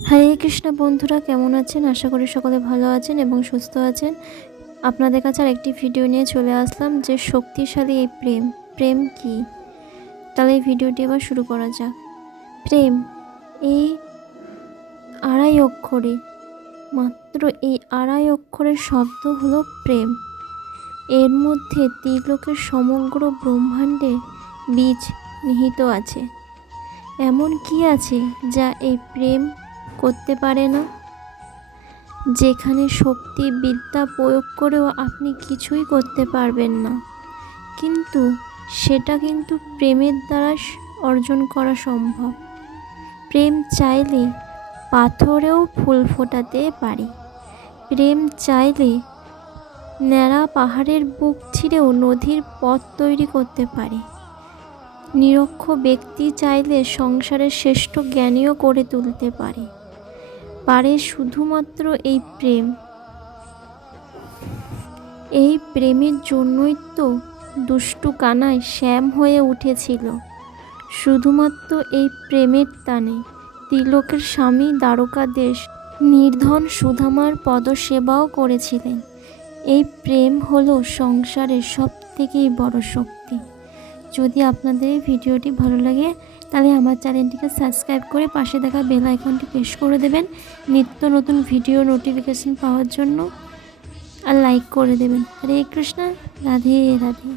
হরে কৃষ্ণ বন্ধুরা, কেমন আছেন? আশা করি সকলে ভালো আছেন এবং সুস্থ আছেন। আপনাদের কাছে আরেকটি ভিডিও নিয়ে চলে আসলাম যে শক্তিশালী এই প্রেম কি। তাহলে এই ভিডিওটি এবার শুরু করা যাক। প্রেম, এই আড়াই অক্ষরে, মাত্র এই আড়াই অক্ষরের শব্দ হলো প্রেম। এর মধ্যে ত্রিলোকের সমগ্র ব্রহ্মাণ্ডে বীজ নিহিত আছে। এমন কি আছে যা এই প্রেম করতে পারে না? যেখানে শক্তি বিদ্যা প্রয়োগ করেও আপনি কিছুই করতে পারবেন না, কিন্তু সেটা কিন্তু প্রেমের দ্বারা অর্জন করা সম্ভব। প্রেম চাইলে পাথরেও ফুল ফোটাতে পারে। প্রেম চাইলে ন্যাড়া পাহাড়ের বুক ছিঁড়েও নদীর পথ তৈরি করতে পারে। নিরক্ষ ব্যক্তি চাইলে সংসারের শ্রেষ্ঠ জ্ঞানীও করে তুলতে পারে শুধুমাত্র এই প্রেম। এই প্রেমের জন্যই তো দুষ্টু কানাই শ্যাম হয়ে উঠেছিল। শুধুমাত্র এই প্রেমের টানে ত্রিলোকের স্বামী দ্বারকাদেশ নির্ধন সুদামার পদসেবাও করেছিলেন। এই প্রেম হলো সংসারের সবথেকেই বড় শক্তি। যদি আপনাদের এই ভিডিওটি ভালো লাগে তাহলে আমার চ্যানেলটিকে সাবস্ক্রাইব করে পাশে থাকা বেল আইকনটি প্রেস করে দেবেন নিত্য নতুন ভিডিও নোটিফিকেশন পাওয়ার জন্য, আর লাইক করে দেবেন। হরে কৃষ্ণ, রাধে রাধে।